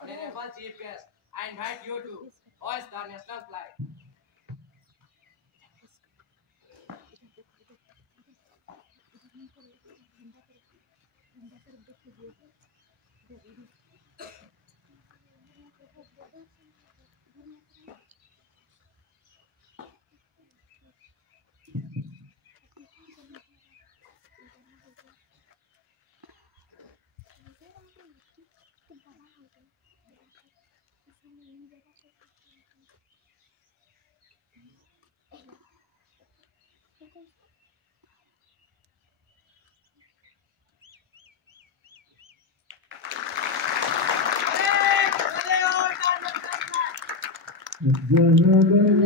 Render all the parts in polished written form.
Honorable Chief Guest, I invite you to hoist the national flag. जनगणमनअधिनायक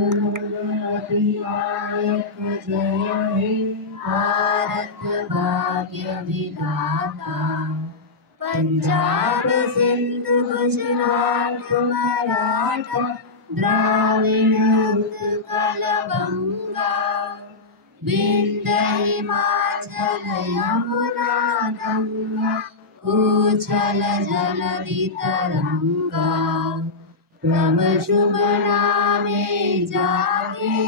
जय हे भारत भाग्य विधाता। पंजाब सिंध गुजरात मराठा द्राविड़ उत्कल गंगा विंध्य हिमाचल यमुना गंगा उच्छल जलधि तरंगा। प्रभ शुभ नामे जागे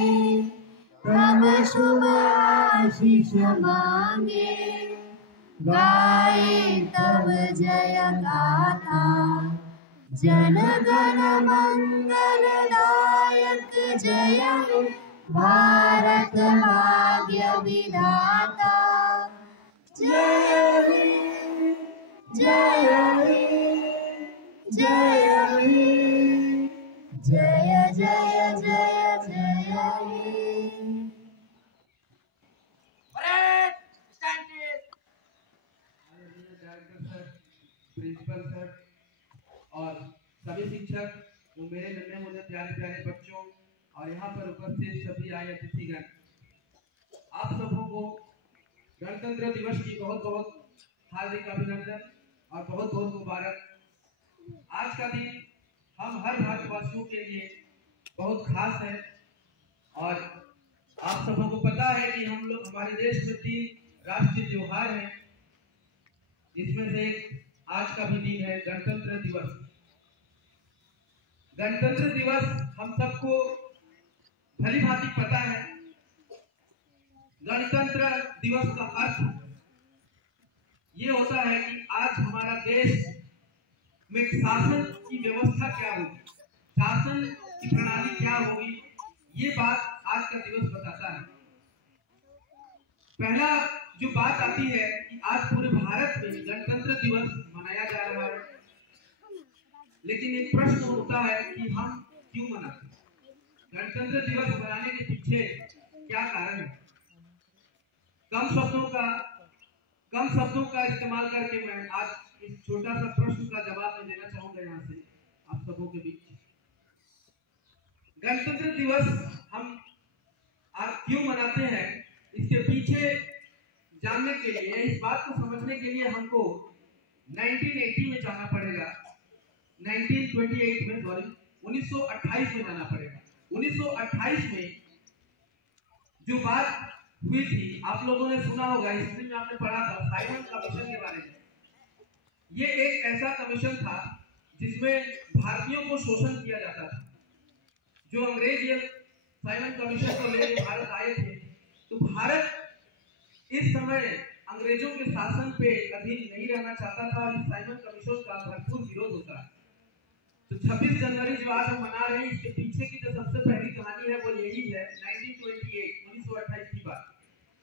प्रभ शुभ आशीष मांगे गाए तब जय गाथा। जन गण मंगल दायक जय हे भारत भाग्य विधाता। जय हे जय हे जय हे जय जय जय जय हे। Parade, stand please. Director sir, principal sir और सभी शिक्षक, वो मेरे नन्हे मुन्ने प्यारे प्यारे बच्चों और यहाँ पर उपस्थित सभी आए अतिथिगण, आप सबों को गणतंत्र दिवस की बहुत बहुत हार्दिक अभिनंदन और बहुत बहुत मुबारक। आज का दिन हम हर भारतवासियों के लिए बहुत खास है और आप सबों को पता है कि हम लोग हमारे देश में 3 राष्ट्रीय त्योहार हैं, जिसमें से एक आज का भी दिन है गणतंत्र दिवस। गणतंत्र दिवस हम सबको भली भांति पता है। गणतंत्र दिवस का अर्थ ये होता है कि आज हमारा देश में शासन की व्यवस्था क्या होगी, शासन की प्रणाली क्या होगी, ये बात आज का दिवस बताता है। पहला जो बात आती है कि आज पूरे भारत में गणतंत्र दिवस मनाया जा रहा है, लेकिन एक प्रश्न होता है कि हम क्यों मनाते हैं? गणतंत्र दिवस मनाने के पीछे क्या कारण है? कम शब्दों का इस्तेमाल करके मैं आज इस छोटा सा प्रश्न का जवाब मैं देना चाहूंगा यहाँ से आप सबों के बीच। गणतंत्र दिवस हम आज क्यों मनाते हैं, इसके पीछे जानने के लिए, इस बात को समझने के लिए हमको 1980 में जाना पड़ेगा। 1928 में, सॉरी 1928 में जाना पड़ेगा। 1928 में जो बात हुई थी, आप लोगों ने सुना होगा, हिस्ट्री में आपने पढ़ा था साइमन कमीशन के बारे में। ये एक ऐसा कमीशन था जिसमें भारतीयों को शोषण किया जाता था। जो अंग्रेज ये साइमन कमीशन को लेकर भारत आए थे, तो भारत इस समय अंग्रेजों के शासन पे अधीन नहीं रहना चाहता था और इस साइमन कमीशन का भरपूर विरोध होता है। तो 26 जनवरी जो आज हम मना रहे हैं, इसके पीछे की जो सबसे पहली कहानी है वो यही है 1928 की बात।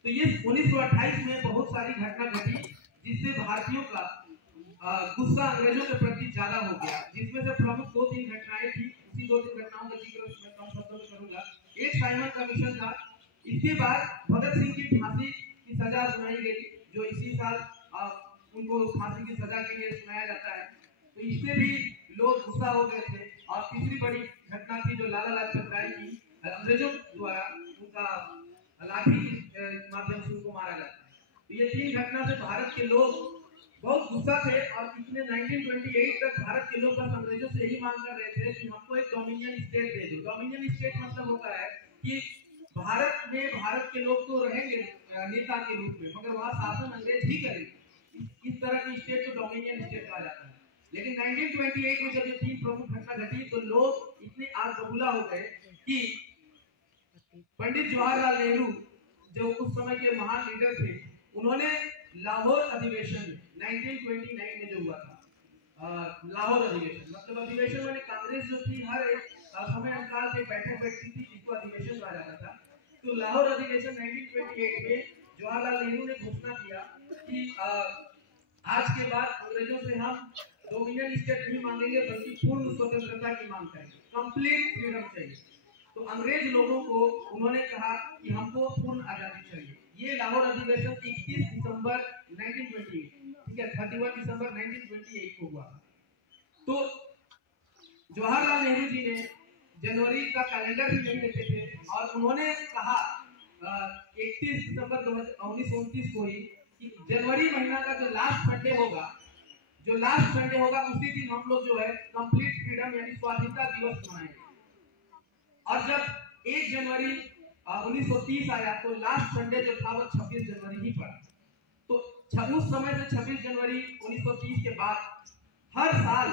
तो ये 1928 में बहुत सारी घटना घटी जिससे भारतीयों का गुस्सा अंग्रेजों के प्रति ज्यादा हो गया, जिसमें से प्रमुख 2-3 घटनाएं थी। उसी 2-3 घटनाओं का जिक्र मैं कम शब्दों में करूंगा। एक साइमन कमीशन था, इसके बाद भगत सिंह की फांसी की सजा सुनाई गई, जो इसी साल उनको फांसी की सजा के लिए सुनाया जाता है। तो इससे भी लोग गुस्सा हो गए थे। और तीसरी बड़ी घटना थी जो लाला लाजपत राय की अंग्रेजों द्वारा उनका लाठी के माध्यम से उनको मारा जाता है। तो ये 3 घटना से भारत के लोग बहुत गुस्सा थे और इसलिए 1928 तक भारत के लोग बस अंग्रेजों से यही मांग कर रहे थे कि हमको एक डोमिनियन स्टेट दे दो। डोमिनियन स्टेट मतलब होता है कि भारत में भारत के लोग तो रहेंगे नेता के रूप में, मगर वहाँ शासन अंग्रेज ही करेंगे। इस तरह की स्टेट को डोमिनियन स्टेट कहा जाता है। लेकिन 1928 में जब ये तीन प्रमुख घटना घटी तो लोग इतने आग बबूला हो गए कि पंडित जवाहरलाल नेहरू जो उस समय के महान लीडर थे, उन्होंने लाहौर अधिवेशन 1929 में जो हुआ था, लाहौर अधिवेशन मतलब अधिवेशन में कांग्रेस जो थी हर एक समय अंतराल पे बैठक बैठती थी, जिसको अधिवेशन कहा जाता था। तो लाहौर अधिवेशन 1928 में जवाहरलाल नेहरू ने घोषणा किया कि आज के बाद अंग्रेजों से हम डोमिनियन स्टेट नहीं मांगेंगे बल्कि पूर्ण स्वतंत्रता की मांग करेंगे, कंप्लीट फ्रीडम चाहिए। तो अंग्रेज लोगों को उन्होंने कहा कि हमको पूर्ण आजादी चाहिए। ये लाहौर अधिवेशन 31 दिसंबर 1928, ठीक है, 31 दिसंबर 1928 को हुआ। तो जवाहरलाल नेहरू जी ने जनवरी का कैलेंडर भी नहीं देते थे और उन्होंने कहा 31 दिसंबर 1929 को ही कि जनवरी महीना का जो लास्ट संडे होगा उसी दिन हम लोग जो है कंप्लीट फ्रीडम यानी स्वाधीनता दिवस मनाएंगे। और जब 1 जनवरी 1930 आया तो लास्ट संडे जो था वो 26 जनवरी ही पड़ा। तो उस समय से 26 जनवरी 1930 के बाद हर साल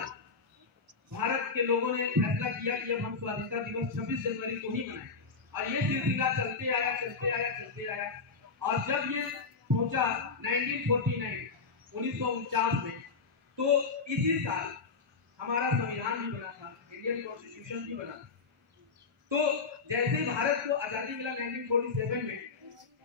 भारत के लोगों ने फैसला किया कि अब हम स्वाधीनता दिवस 26 जनवरी को ही मनाएं। और ये सिलसिला चलते आया और जब ये पहुंचा 1949 में, तो इसी साल हमारा संविधान भी बना था, इंडियन कॉन्स्टिट्यूशन भी बना। तो जैसे भारत को आजादी मिला 1947 में,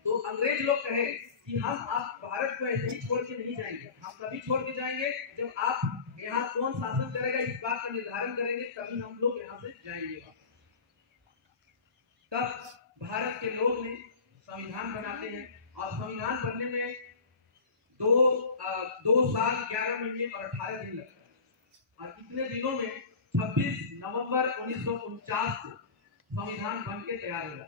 तो अंग्रेज लोग कहे कि हम आप भारत को ऐसे ही छोड़ के नहीं जाएंगे, हम तभी छोड़ के जाएंगे जब आप यहाँ कौन शासन करेगा इस बात का निर्धारण करेंगे, तभी हम लोग यहाँ से जाएंगे। तब भारत के लोग ने संविधान बनाते हैं और संविधान बनने में 2 साल 11 महीने और 18 दिन लगता है। और इतने दिनों में 26 नवंबर 1949 को संविधान बन के तैयार हुआ।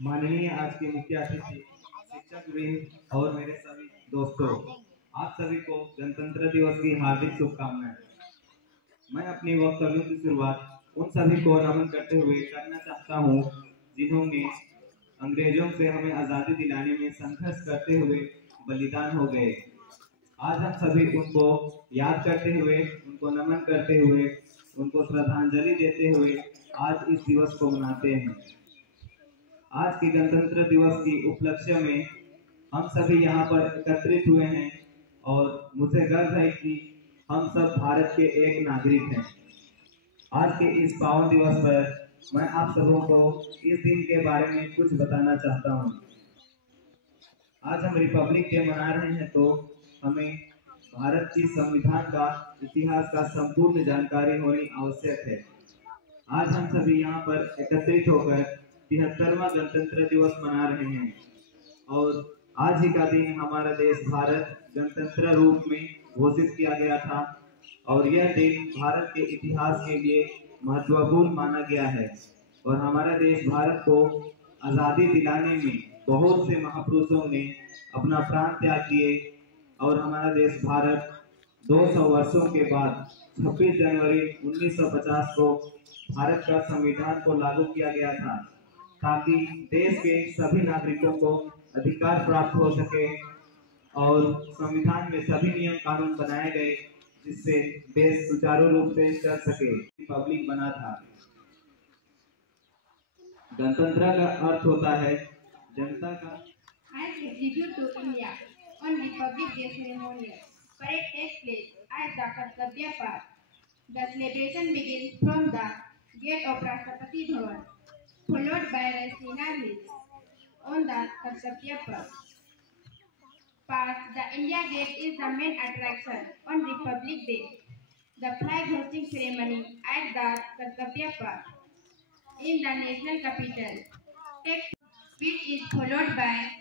माननीय आज के मुख्य अतिथि, शिक्षक वृंद और मेरे सभी दोस्तों, आप सभी को गणतंत्र दिवस की हार्दिक शुभकामनाएं। मैं अपनी वक्तव्यों की शुरुआत उन सभी को नमन करते हुए करना चाहता हूं जिन्होंने अंग्रेजों से हमें आज़ादी दिलाने में संघर्ष करते हुए बलिदान हो गए। आज हम सभी उनको याद करते हुए, उनको नमन करते हुए, उनको श्रद्धांजलि देते हुए आज इस दिवस को मनाते हैं। आज की गणतंत्र दिवस की उपलक्ष्य में हम सभी यहाँ पर एकत्रित हुए हैं और मुझे गर्व है कि हम सब भारत के एक नागरिक हैं। आज के इस पावन दिवस पर मैं आप सबों को इस दिन के बारे में कुछ बताना चाहता हूँ। आज हम रिपब्लिक डे मना रहे हैं, तो हमें भारत की संविधान का, इतिहास का संपूर्ण जानकारी होनी आवश्यक है। आज हम सभी यहाँ पर एकत्रित होकर 73वां गणतंत्र दिवस मना रहे हैं और आज ही का दिन हमारा देश भारत गणतंत्र रूप में घोषित किया गया था और यह दिन भारत के इतिहास के लिए महत्वपूर्ण माना गया है। और हमारा देश भारत को आज़ादी दिलाने में बहुत से महापुरुषों ने अपना प्राण त्याग किए और हमारा देश भारत 200 वर्षों के बाद 26 जनवरी 1950 को भारत का संविधान को लागू किया गया था, ताकि देश के सभी नागरिकों को अधिकार प्राप्त हो सके और संविधान में सभी नियम कानून बनाए गए जिससे देश सुचारू रूप से चल सके। रिपब्लिक बना था। गणतंत्र का अर्थ होता है जनता का। I pay tribute to India on Republic Day ceremonial. Parade takes place at the Kartavya Park. The celebration begins from the gate of Rashtrapati Bhavan, followed by Raisina Hills on the Kartavya Park. past, the India Gate is the main attraction on Republic Day. The flag hosting ceremony at the Kartavya Park in the national capital, which is followed by